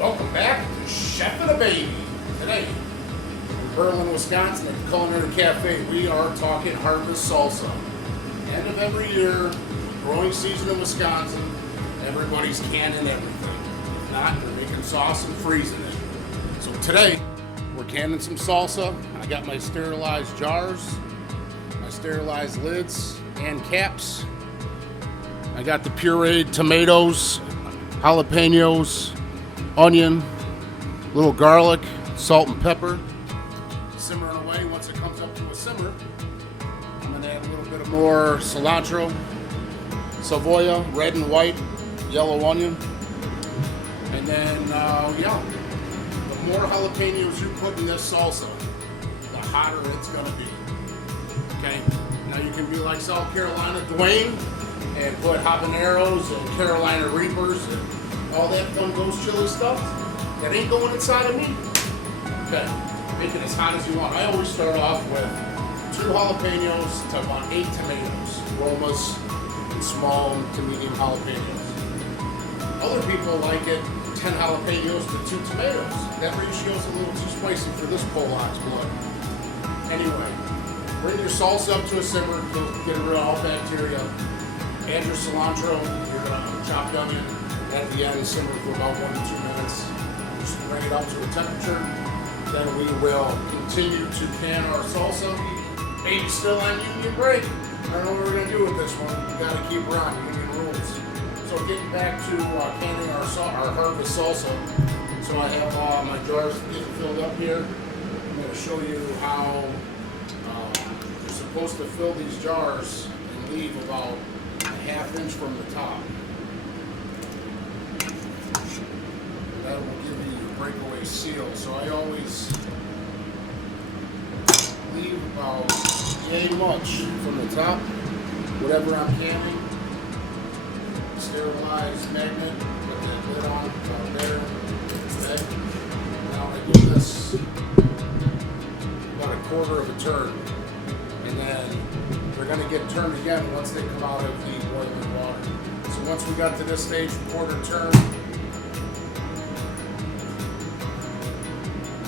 Welcome back to Chef and a Baby. Today, in Berlin, Wisconsin, at the Culinary Cafe, we are talking harvest salsa. End of every year, growing season in Wisconsin, everybody's canning everything. If not, they're making sauce and freezing it. So today, we're canning some salsa. I got my sterilized jars, my sterilized lids and caps. I got the pureed tomatoes, jalapenos, onion, little garlic, salt and pepper. Simmering away. Once it comes up to a simmer, I'm going to add a little bit of more cilantro, savoya, red and white, yellow onion. And then, the more jalapenos you put in this salsa, the hotter it's going to be. Okay? Now you can be like South Carolina Dwayne and put habaneros and Carolina Reapers and all that fun ghost chili stuff. That ain't going inside of me. Okay, make it as hot as you want. I always start off with 2 jalapenos to about 8 tomatoes, Romas, and small to medium jalapenos. Other people like it 10 jalapenos to 2 tomatoes. That ratio is a little too spicy for this Pollock's blood. Anyway, bring your salsa up to a simmer, get rid of all bacteria. Add your cilantro, your chopped onion. At the end, simmer for about 1 to 2 minutes. Just bring it up to a temperature. Then we will continue to can our salsa. Baby's still on union break. I don't know what we're going to do with this one. We got to keep her on union rules. So getting back to canning our harvest salsa. So I have my jars getting filled up here. I'm going to show you how you're supposed to fill these jars and leave about a 1/2 inch from the top. That will give you your breakaway seal. So I always leave about yay much from the top, whatever I'm canning. Sterilized magnet, put that lid on about there. Okay. Now I give this about 1/4 of a turn, and then they're going to get turned again once they come out of the boiling water. So once we got to this stage, 1/4 turn,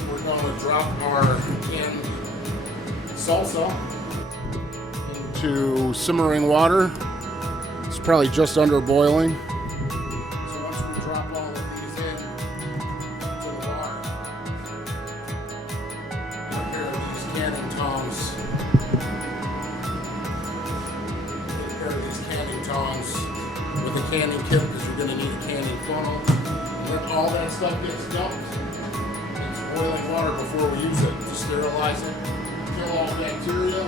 we're going to drop our canned salsa into simmering water. It's probably just under boiling. So once we drop all of these into the water, get a pair of these canning tongs. Get a pair of these canning tongs with a canning kit because you're going to need a canning funnel. And then all that stuff gets dumped into boiling water before we use it to sterilize it, kill all bacteria.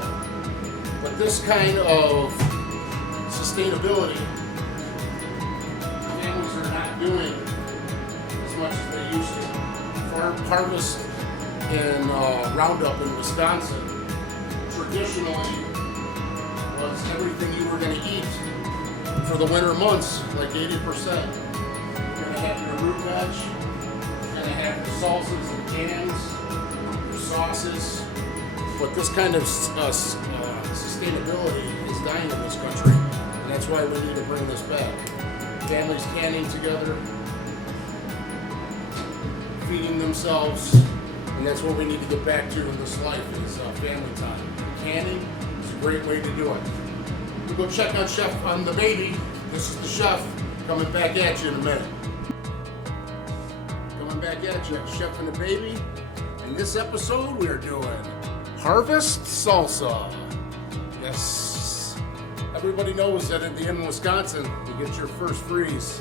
But this kind of sustainability, families are not doing as much as they used to. Farm harvest in Roundup in Wisconsin traditionally was everything you were going to eat for the winter months, like 80%. You're going to have your root veg, you're going to have your salsas and cans, your sauces. But this kind of sustainability is dying in this country. And that's why we need to bring this back. Families canning together, feeding themselves, and that's what we need to get back to in this life is family time. Canning is a great way to do it. We'll go check on Chef on the Baby. This is the chef coming back at you in a minute. Coming back at you, Chef and the Baby. In this episode, we are doing harvest salsa. Yes. Everybody knows that at the end of Wisconsin, you get your first freeze.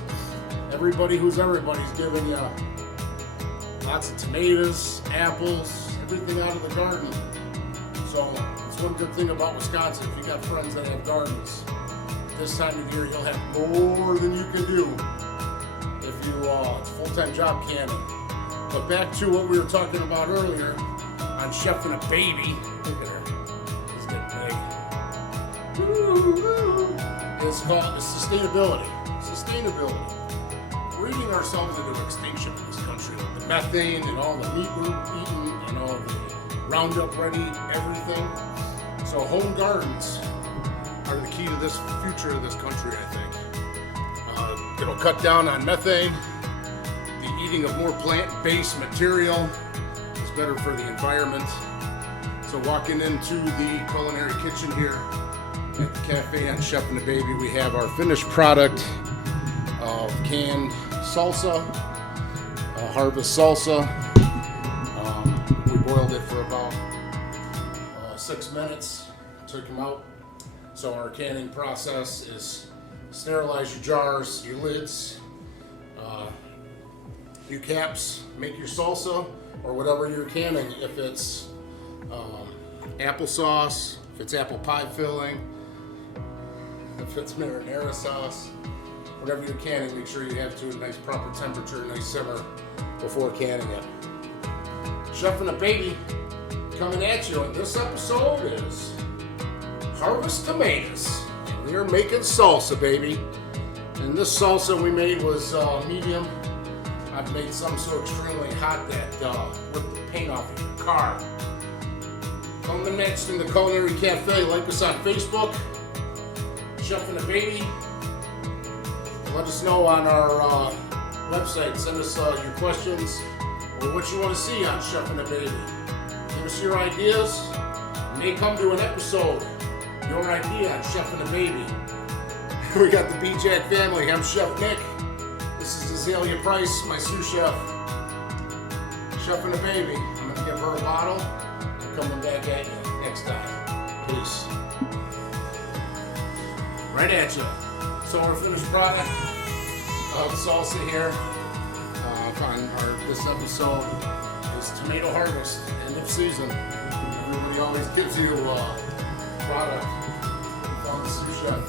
Everybody's giving you lots of tomatoes, apples, everything out of the garden. So that's one good thing about Wisconsin. If you got friends that have gardens, this time of year you'll have more than you can do if you it's a full-time job canning. But back to what we were talking about earlier on Chef and a Baby. Look at her. She's getting big. Woo-hoo. It's called sustainability. Sustainability. We're eating ourselves into extinction in this country with the methane and all the meat we're eating and all the Roundup ready everything. So home gardens are the key to this future of this country, I think. It'll cut down on methane, the eating of more plant-based material is better for the environment. So walking into the culinary kitchen here at the cafe on Chef and the Baby, we have our finished product of canned salsa, harvest salsa. We boiled it for about 6 minutes, took them out. So our canning process is sterilize your jars, your lids, your caps, make your salsa or whatever you're canning. If it's applesauce, if it's apple pie filling, if it's marinara sauce, whatever you're canning, make sure you have it to a nice proper temperature, nice simmer before canning it. Chef and the Baby coming at you, and this episode is Harvest Tomatoes. And we are making salsa, baby. And this salsa we made was medium. I've made some so extremely hot that ripped the paint off of your car. Coming next in the Culinary Cafe, like us on Facebook, Chef and the Baby. Let us know on our website. Send us your questions or what you want to see on Chef and the Baby. Give us your ideas. You may come to an episode. Your idea on Chef and the Baby. We got the Bijak family. I'm Chef Nick. This is Azalea Price, my sous chef. Chef and the Baby. I'm going to give her a bottle. I'm coming back at you next time. Peace. Right at you. So our finished product of salsa here on this episode is tomato harvest, end of season. Everybody always gives you product from the sous chef.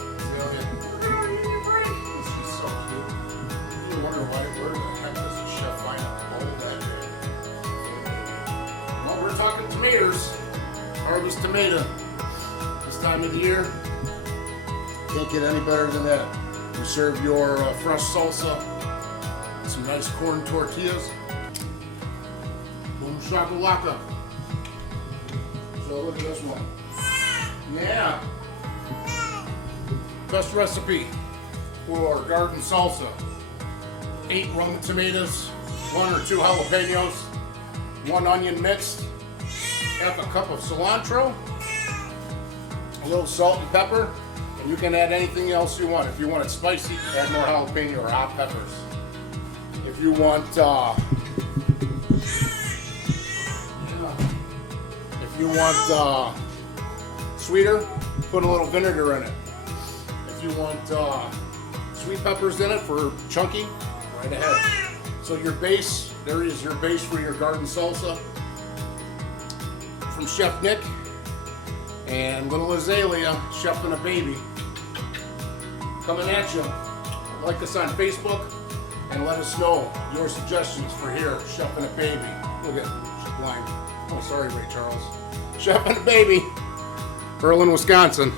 This is so cute. You wonder where the heck does the chef find a bowl that big? Well, we're talking tomatoes. Harvest tomato. This time of the year, can't get any better than that. You serve your fresh salsa, some nice corn tortillas. Boom shakalaka. So look at this one. Yeah. Best recipe for garden salsa. 8 Roma tomatoes, 1 or 2 jalapenos, 1 onion mixed, half a cup of cilantro, a little salt and pepper, and you can add anything else you want. If you want it spicy, add more jalapeno or hot peppers. If you want sweeter, put a little vinegar in it. If you want sweet peppers in it for chunky, right ahead. So your base, there is your base for your garden salsa from Chef Nick and little Azalea, Chef and a Baby, coming at you. Like us on Facebook and let us know your suggestions for here, Chef and a Baby. Look at, she's blind. Oh, sorry, Ray Charles. Chef and a Baby, Berlin, Wisconsin.